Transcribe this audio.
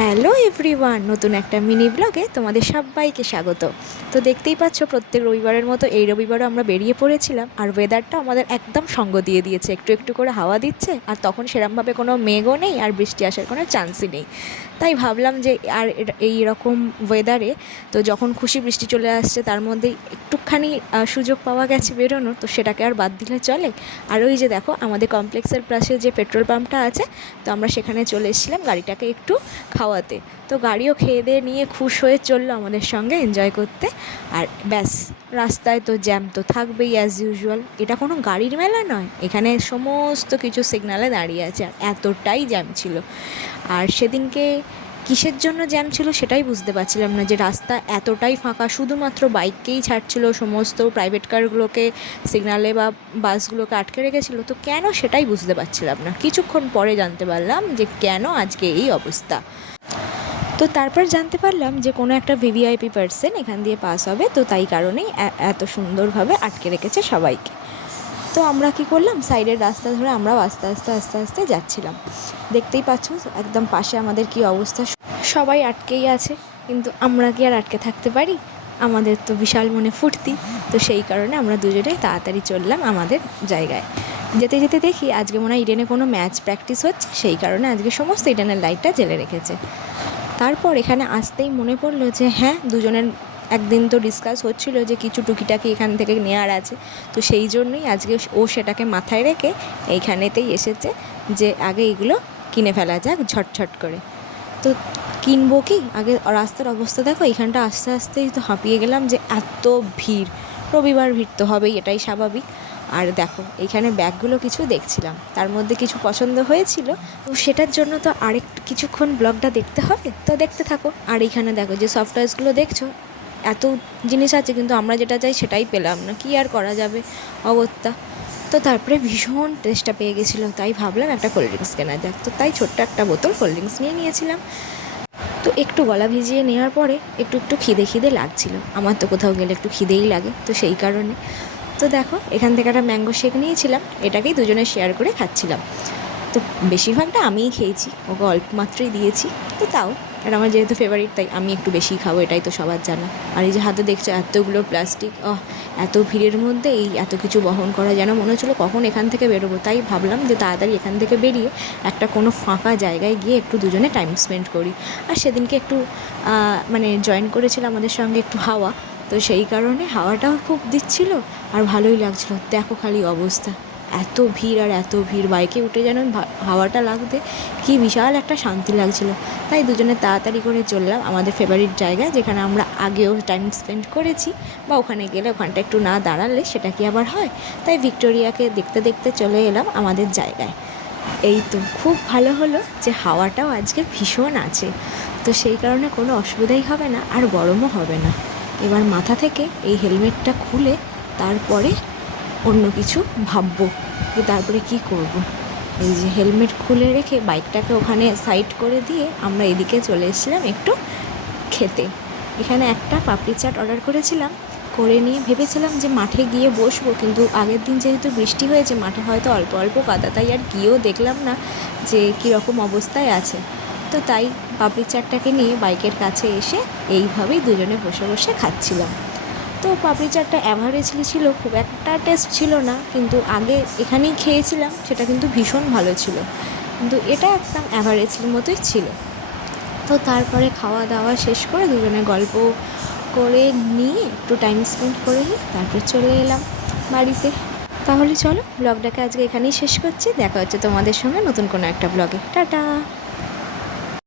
Hello everyone, নতুন একটা mini ব্লগে তোমাদের সবাইকে স্বাগত। তো দেখতেই পাচ্ছ প্রত্যেক রবিবারের মতো এই রবিবারও আমরা বেরিয়ে পড়েছিলাম, আর ওয়েদারটা আমাদের একদম সঙ্গ দিয়ে দিয়েছে, একটু একটু করে হাওয়া দিচ্ছে, আর তখন সেরকমভাবে কোনো মেঘও নেই আর বৃষ্টি আসার কোনো চান্সই নেই। তাই ভাবলাম যে আর এই রকম ওয়েদারে তো যখন খুশি বৃষ্টি চলে আসছে, তার মধ্যেই একটুখানি সুযোগ পাওয়া গেছে বেরোনোর, তো সেটাকে আর বাদ দিলে চলে। আর ওই যে দেখো আমাদের কমপ্লেক্সের পাশে যে পেট্রোল পাম্পটা আছে, তো আমরা সেখানে চলে এসেছিলাম গাড়িটাকে একটু খাওয়াতে। তো গাড়িও খেয়ে দিয়ে নিয়ে খুশ হয়ে চললো আমাদের সঙ্গে এনজয় করতে। আর ব্যাস, রাস্তায় তো জ্যাম তো থাকবেই অ্যাজ ইউজুয়াল, এটা কোনো গাড়ির মেলা নয়, এখানে সমস্ত কিছু সিগনালে দাঁড়িয়ে আছে, আর এতটাই জ্যাম ছিল। আর সেদিনকে কিসের জন্য জ্যাম ছিল সেটাই বুঝতে পারছিলাম না, যে রাস্তা এতটাই ফাঁকা, শুধুমাত্র বাইককেই ছাড়ছিল, সমস্ত প্রাইভেট কারগুলোকে সিগনালে বা বাসগুলোকে আটকে রেখেছিল। তো কেন সেটাই বুঝতে পারছিলাম না, কিছুক্ষণ পরে জানতে পারলাম যে কেন আজকে এই অবস্থা। তো তারপর জানতে পারলাম যে কোনো একটা ভিভিআইপি পার্সন এখান দিয়ে পাস হবে, তো তাই কারণেই এত সুন্দরভাবে আটকে রেখেছে সবাইকে। তো আমরা কি করলাম, সাইডের রাস্তা ধরে আমরাও আস্তে আস্তে আস্তে আস্তে যাচ্ছিলাম। দেখতেই পাচ্ছ একদম পাশে আমাদের কি অবস্থা, সবাই আটকেই আছে, কিন্তু আমরা কি আর আটকে থাকতে পারি? আমাদের তো বিশাল মনে ফুর্তি, তো সেই কারণে আমরা দুজনেই তাড়াতাড়ি চললাম আমাদের জায়গায়। যেতে যেতে দেখি আজকে মনে হয় ইডেনে কোনো ম্যাচ প্র্যাকটিস হচ্ছে, সেই কারণে আজকে সমস্ত ইডেনের লাইটটা জ্বেলে রেখেছে। তারপর এখানে আসতেই মনে পড়লো যে হ্যাঁ, দুজনের একদিন তো ডিসকাস হচ্ছিল যে কিছু টুকিটাকি এখান থেকে নেওয়ার আছে, তো সেই জন্যই আজকে ও সেটাকে মাথায় রেখে এইখানেতেই এসেছে যে আগে এগুলো কিনে ফেলা যাক ঝটঝট করে। তো কিনবো কি, আগে রাস্তার অবস্থা দেখো, এখানটা আস্তে আস্তেই তো হাঁপিয়ে গেলাম, যে এত ভিড়, রবিবার ভিড় তো হবেই, এটাই স্বাভাবিক। আর দেখো এইখানে ব্যাগগুলো কিছু দেখছিলাম, তার মধ্যে কিছু পছন্দ হয়েছিল, তো সেটার জন্য তো আরেকটু কিছুক্ষণ ব্লগটা দেখতে হবে, তো দেখতে থাকো। আর এইখানে দেখো যে সফটওয়্যারসগুলো দেখছো, এত জিনিস আছে কিন্তু আমরা যেটা চাই সেটাই পেলাম না, কী আর করা যাবে অগত্যা। তো তারপরে ভীষণ টেস্টটা পেয়ে গেছিলো, তাই ভাবলাম একটা কোল্ড ড্রিঙ্কস কেনা যাক, তো তাই ছোট্ট একটা বোতল কোল্ড ড্রিঙ্কস নিয়ে নিয়েছিলাম। তো একটু গলা ভিজিয়ে নেওয়ার পরে একটু একটু খিদে খিদে লাগছিল, আমার তো কোথাও গেলে একটু খিদেই লাগে, তো সেই কারণে তো দেখো এখান থেকে একটা ম্যাঙ্গো শেক নিয়েছিলাম, এটাকেই দুজনে শেয়ার করে খাচ্ছিলাম। তো বেশিরভাগটা আমিই খেয়েছি, ওকে অল্প মাত্রই দিয়েছি, তো তাও আর আমার যেহেতু ফেভারিট তাই আমি একটু বেশিই খাবো, এটাই তো সবার জানা। আর এই যে হাতে দেখছো এতগুলো প্লাস্টিক, এত ভিড়ের মধ্যে এই এত কিছু বহন করা, যেন মনে হচ্ছিলো কখন এখান থেকে বেরোবো। তাই ভাবলাম যে তাড়াতাড়ি এখান থেকে বেরিয়ে একটা কোনো ফাঁকা জায়গায় গিয়ে একটু দুজনে টাইম স্পেন্ড করি। আর সেদিনকে একটু মানে জয়েন করেছিল আমাদের সঙ্গে একটু হাওয়া, তো সেই কারণে হাওয়াটাও খুব দিচ্ছিল আর ভালোই লাগছিলো। দেখো খালি অবস্থা, এত ভিড় আর এত ভিড়, বাইকে উঠে যেন হাওয়াটা লাগতে কি বিশাল একটা শান্তি লাগছিল। তাই দুজনে তাড়াতাড়ি করে চললাম আমাদের ফেভারিট জায়গায়, যেখানে আমরা আগেও টাইম স্পেন্ড করেছি, বা ওখানে গেলে ওখানটা একটু না দাঁড়ালে সেটা কি আবার হয়। তাই ভিক্টোরিয়াকে দেখতে দেখতে চলে এলাম আমাদের জায়গায়। এই তো খুব ভালো হলো যে হাওয়াটাও আজকে ভীষণ আছে, তো সেই কারণে কোনো অসুবিধাই হবে না আর গরমও হবে না। এবার মাথা থেকে এই হেলমেটটা খুলে তারপরে অন্য কিছু ভাববো যে তারপরে কি করব। এই যে হেলমেট খুলে রেখে বাইকটাকে ওখানে সাইড করে দিয়ে আমরা এদিকে চলে এসেছিলাম একটু খেতে। এখানে একটা পাপড়ি চাট অর্ডার করেছিলাম, করে নিয়ে ভেবেছিলাম যে মাঠে গিয়ে বসবো, কিন্তু আগের দিন যেহেতু বৃষ্টি হয়েছে মাঠে হয়তো অল্প অল্প কাদা, তাই আর গিয়েও দেখলাম না যে কীরকম অবস্থায় আছে। তো তাই পাপড়ি চাটটাকে নিয়ে বাইকের কাছে এসে এইভাবেই দুজনে বসে বসে খাচ্ছিলাম। তো পাপড়ি চাটটা অ্যাভারেজলি ছিল, খুব একটা টেস্ট ছিল না, কিন্তু আগে এখানেই খেয়েছিলাম সেটা কিন্তু ভীষণ ভালো ছিল, কিন্তু এটা একদম অ্যাভারেজলির মতোই ছিল। তো তারপরে খাওয়া দাওয়া শেষ করে দুজনে গল্প করে নিয়ে একটু টাইম স্পেন্ড করে নিয়ে তারপর চলে এলাম বাড়িতে। তাহলে চলো ব্লগটাকে আজকে এখানেই শেষ করছি, দেখা হচ্ছে তোমাদের সঙ্গে নতুন কোনো একটা ব্লগে। টাটা।